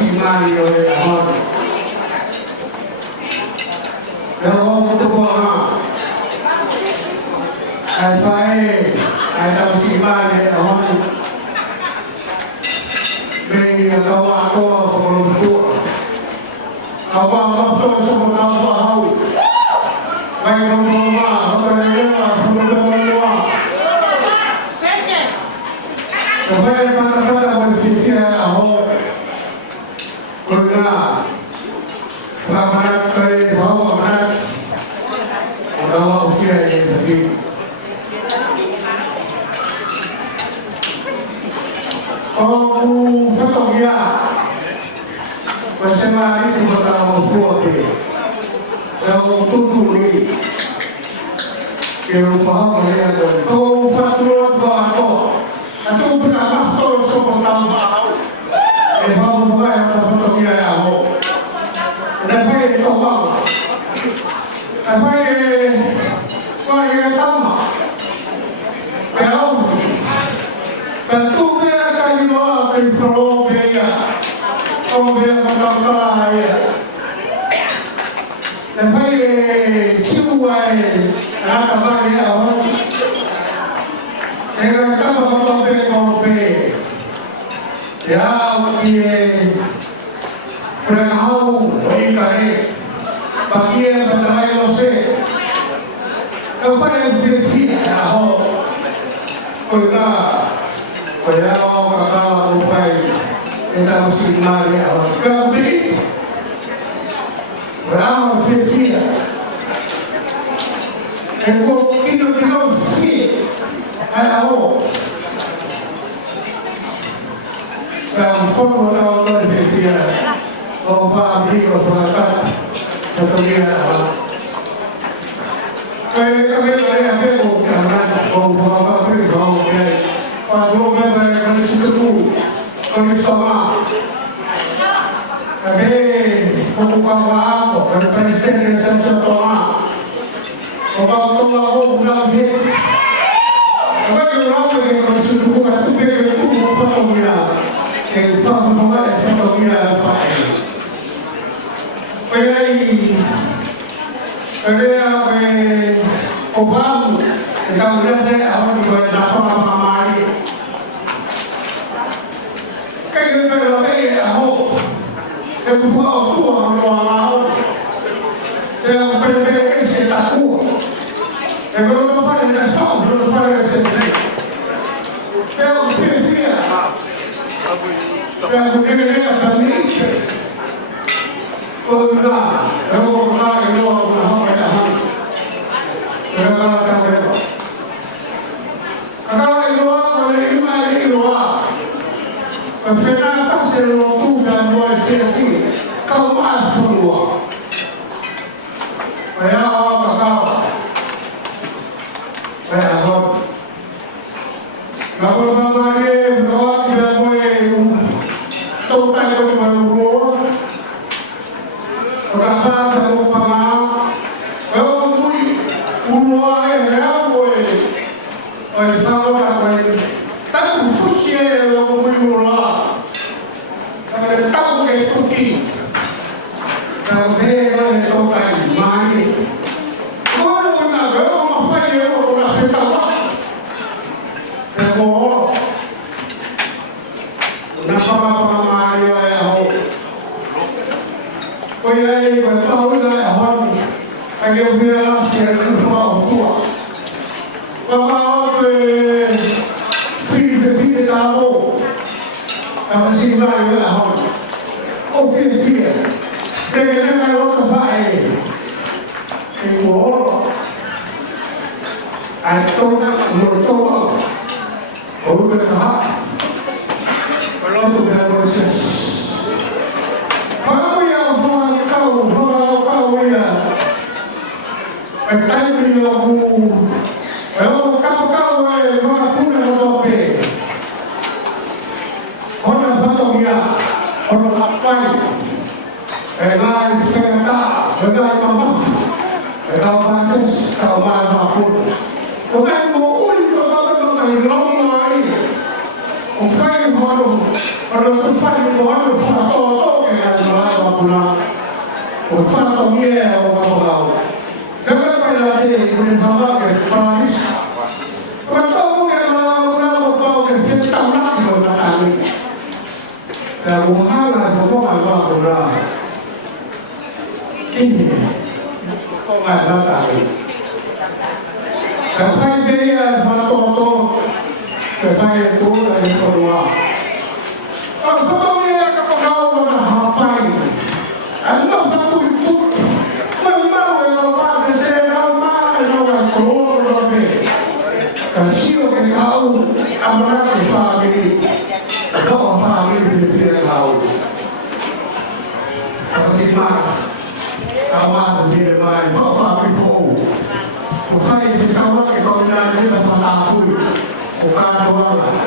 simali oleh ahon. Kalau untuk orang, saya tahu simali ahon. Bagi kau aku belum tua. Kau apa semua tahu. Baik rumah, rumah, semua. Kafanya barabara walifikia aho kuna pamanat kay bawa manat urawa usia ye sabi ku fatogia masema ni bota mfuate leo tutuli ke ufahamu ya ko fatwa kwa Atau berapa tahun sebelum tahun Evalu mulai ada fotonya ya ho. Dan saya tahu. Saya tahu. Kalau tentu dia akan dibawa ke Florida. Kemudian kata ya. Dan saya siwai ada banyak orang. Era kama kope ya ukie prenau ikare bakie bandai lose eu falei de ho koina koya kaka ufai eta musimar ya kabri bravo fia eu kilo fi Alô, ang forma na ako ng Biblia o paabli o pagkat na pagkira kaya kami ay ako kanan o paabli o kaya pag-uwi ba kami situtu kami sama kami pagkukawa ako kami presidente ng Sansa Toma o pag-uwi ako bulag Agora eu não peguei para o seu lugar, tu peguei tudo para família, que faz família faz. Peguei o vamos, então já sei aonde vai dar para a mamãe. Quem peguei a roupa, eu vou falar tua no amal, eu peguei esse da tua. Eu não falei na sala, eu não falei assim. Eu fazia. Eu queria também. Eu vou lá e não vou lá para lá. Eu vou lá para lá. Agora eu vou ler mais lá. Eu fiz na parceria do da noite assim. Calma, falou. Aí a outra calma. Kalau mamanya berdoa tidak boleh total yang baru, berapa baru pama, kalau mulai boleh, kalau boleh, tahu fusi kalau mulai, kalau tahu itu ki, kalau boleh total mani, kalau nak kalau mafai kalau nak fitawa. Ko na pamamayo ay ako kaya ay magpahuli na ako ay yung binalasiyan ng pagkakuha pamawag fili na ako ang simayo ako o fili kaya na kayo kapay ay mo at ito na luto Orang kata, kalau tu dah proses, kalau yang kau ya, entah dia aku, kalau kau mana pun yang kau pe, orang satu dia, orang apa, lain sekata, lain mama, kau proses, kau mana pun, bukan mau o fai o tu fai o kuna ufano mie au mambo kama pale ni mfano paris kwa sababu ya mambo kwa kufika mnaki na tani na uhala kwa mambo kuna ini kwa na tani kafanya dia foto kafanya tu na informasi foto mie kapagao na hapai ano satu itu memang yang apa saya mau yang keluar dari kasih orang kau amaran family doa family dia kau apa sih mak awak dia main family fo usai kita orang kau nak dia dapat aku bukan orang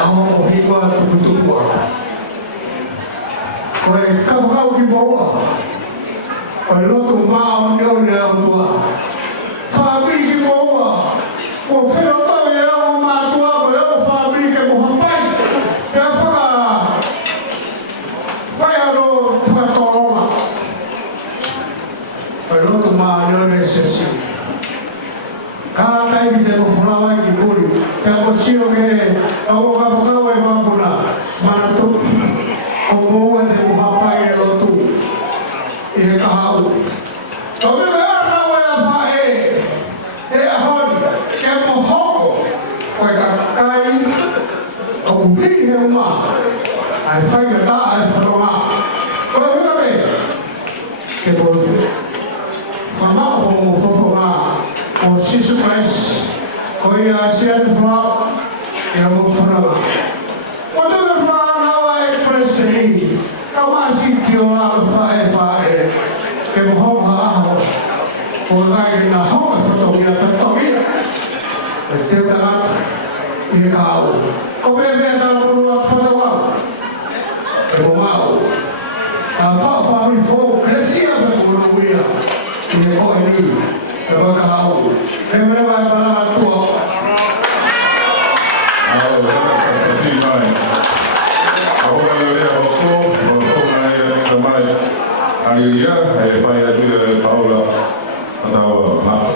awak hidup tuh Oi, kau di bawah. Oi, lo tu mau dia tua. Fabrik di bawah. O filho tau eu matua, eu fabrik que morrai. Eu fala. Vai aro fatoroma. Oi, lo tu mau dia necessi. Kata ini dia fulawa di bulu. Kau sio ke, aku kau e mapuna. Mana tu? Como de muhapai lotu e kahau tobe na wa fae e ahon ke mohoko ko kai o bi ma ai fai na ai faroma ko na be ke bo mama o mo fofo ma o Jesus Christ ko ya sia fa e mo farama quando eu falo Presidente, kau masih tiada fae, kemudian hal orang yang hal fotonya tertawir, tidak ini kau, kau berbeda dalam buat foto, kemudian family foto kreasi apa bunuhnya, ini kau ini, kemudian kau, kemudian apa tua. Haleluya, faya tu Paula atau apa?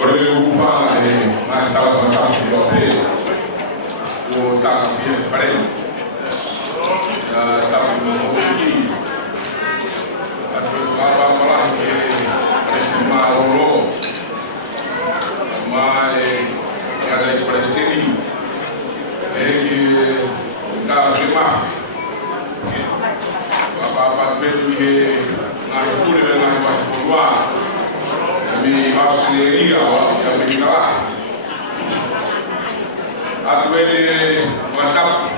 Boleh buka antara macam itu, tak biar pada, tak mungkin. Atau apa ni malu, ada Palestina, dah lima, apa beli nak kulit dengan baju luar, kami masih lihat, kami kalah. Atau beli mantap,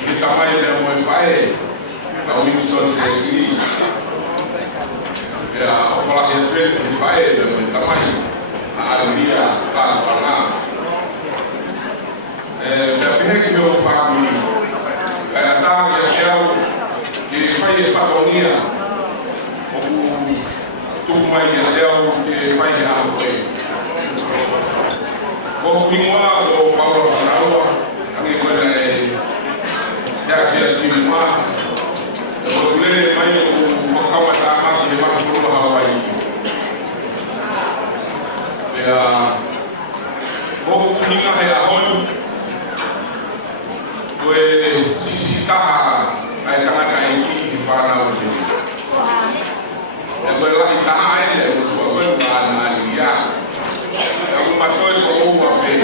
kita main dengan wifi, kau Winston sesi, ya, kalau kita beli wifi dengan kita main. Alegria para falar da região família tá que faz família o tudo mais que faz algo o pinguado o Paulo Faraua aqui foi já que aqui uma o lele mais o focal tá mais de mais pro Hawaii o ninga ya hon we sisita ai kama kai ni para uli ya bela ita ai le ko ba na ya aku patoi ko wa be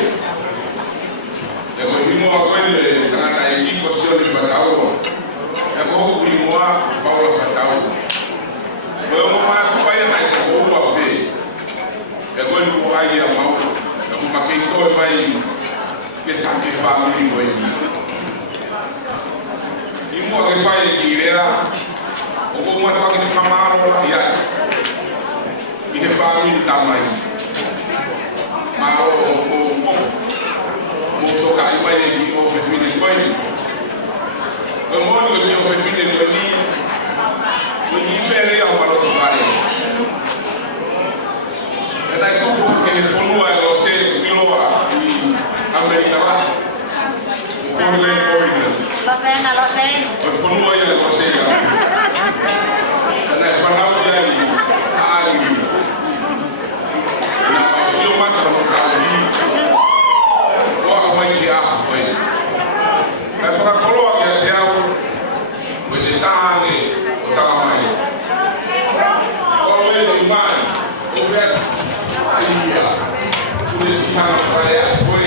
ya ko himo ko le kana kai ni ko sio ni patao ya ko ni mo Paulo patao we mo ma ko ya na ko wa be ya ko ni ko ai ya mau aku pakai itu mai kita ke family ko ni mo ke fai ki era o ko mo ta ki mama ro la ya ke family tamai ma o mo to ka i mai ni mo fe fini ko ni o mo ni ko fe fini ko ni bere ya ma ro ba ni eta ko ke fulu a lo se Ole oile. Losen. Fonua ile kosega. Na fanau ya ni ali. Na sio mata mkali. Wa mai ya foi. Na fora koloa ya yao. Kwenye tani utamai. Ole ni mai. Ole alia. Tulisema kwa ya kwe.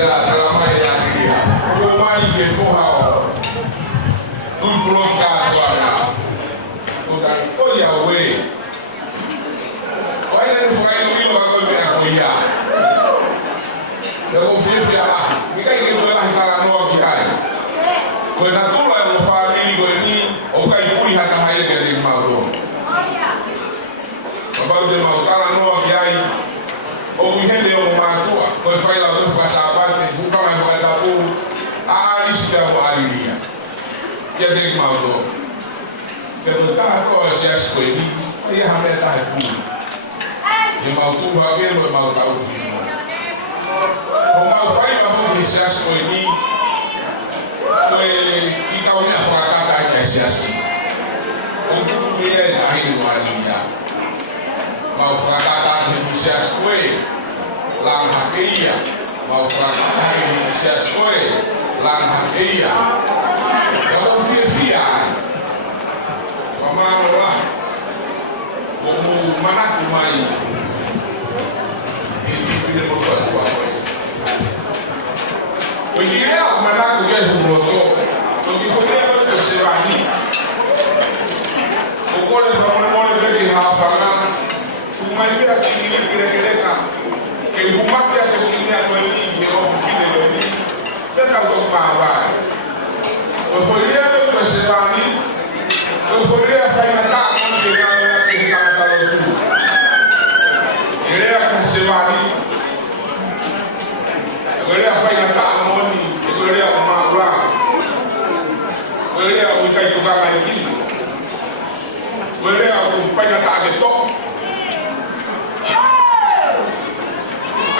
Ya talamai ya kia. Kwa mai ke foha. Bloca agora. Olha o way. Olha no freio e logo me apoiar. Eu vou ver lá. Me cai que eu lá para no aqui aí. Quando a tua é uma família que o cai por aí a raia que ele mandou. O pai de mal para no aqui aí. O que ele é uma tua. Quando foi lá do faz a parte, o cara vai dar por a lista da linha. Ya dek maudo. Perguntar qual é as coisas. Aí a mulher tá aqui. E maudo vai ver o maudo ao vivo. O maudo faz para ver se as coisas. Foi e cá olhar para cá tá que se assim. O tudo é aí no alinha. Maudo para cá tá que se as coisas. Lá na haqueia. Maudo para cá tá que se as coisas. Lá na haqueia. Kalau fia-fia, pemalas, buku mana kumai, ini tidak berbuat apa. Beginilah mana kuliah humoto, begitu dia bersewani, pukul orang dari hafalan, kumai dia kira-kira kan, kebumat dia kira beli, dia mungkin beli, dia tahu apa. Eu poderia me perceber ali, eu poderia sair da casa onde eu ia ter que matar o tudo. Eu ia perceber ali, eu ia sair da casa onde eu ia arrumar lá, eu ia ficar em lugar aqui, eu ia sair da casa de top.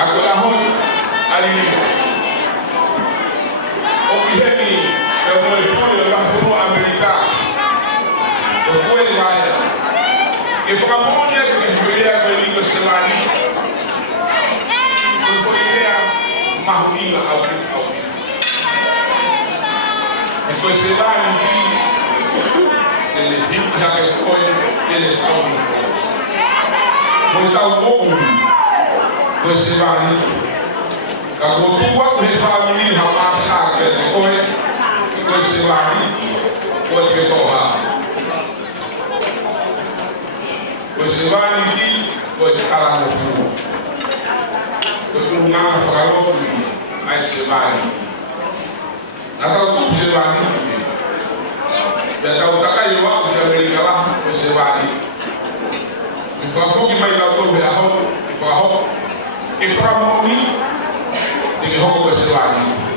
Agora onde ali, o que é eu vou ir para o América. Eu vou ir lá. E foi a mão que eu veio a ver o celular. Eu vou ir a Marminha ao vivo. E foi celular que ele disse já que foi ele come. Foi tal bom. Foi celular. Agora tu vai ver família a passar que ele foi. Você vai pode retornar. Você vai ali, pode calar no fogo. Você não dá para falar logo, mas você vai. Naquela tudo você vai ali. Já está o tacaio lá, o América lá, você vai ali. E para fogo que vai dar todo o arroz, e para arroz, e para a mão ali, tem que roubar você vai ali.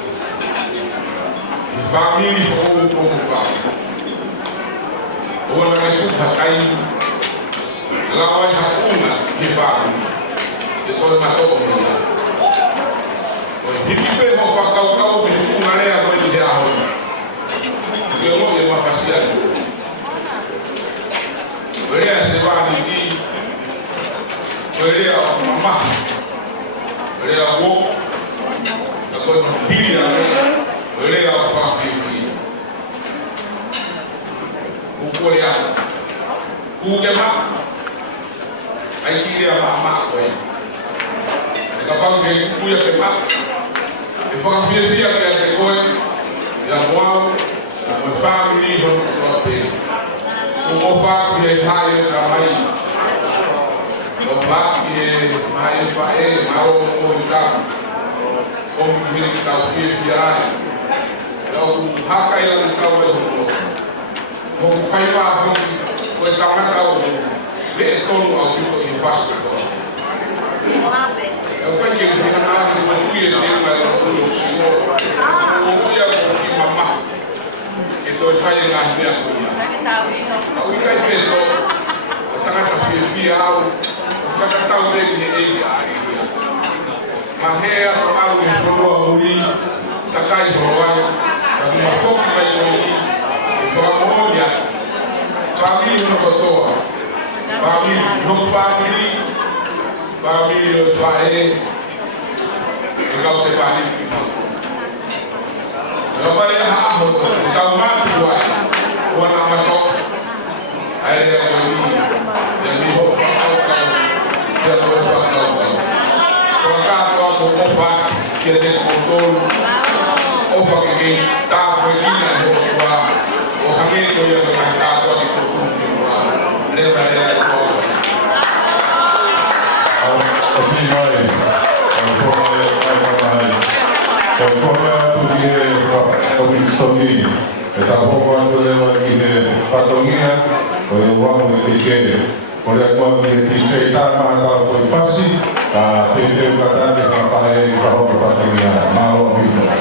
Família foi como fala. O homem vai tudo cair. Lá vai a cuna de família. Depois matou a família. E que pegou para cá o carro de uma areia para ele de arroz. Porque eu não tenho uma facilidade. Olha se vai aqui. Olha a mamá. Olha a boca. Depois uma pilha. Olha o fato o coreano, o gemar, aí queria mamar com ele. Acabou que ele cuia gemar, e foi a filha que ele pegou, e a boa, a família não protege. O fato que ele vai trabalhar, o fato que ele vai mal ou como ele está o filho o haka ila nikawe huko mo faiwa ho ko tamata o be tonu au tuko i fasta ko eu peguei que na hora que eu ia ter para o senhor o ia com que mamá então faz na minha coisa o que é que tá na fia ao o que tá o dele ele mas é a o falou ali takai hawai na mafoki mai moja famili unakotoa famili no famili famili fae ngao sebani Lomba ya hapo ukamatu wa wana mato aile ya mwini ya miho kwa ya kufa kwa kato hapo kufa kile kontrol ofa kiki ta kwingine kwa ohamiko ya makato ya kutumwa leo ya kwa Osimai Pokoknya tu dia topik story. Kita pokoknya tu lewat ini patungnya, kalau orang berfikir, kalau tuan berfikir tak mahu kau pasti, tapi dia kata dia pakai kalau patungnya malu itu.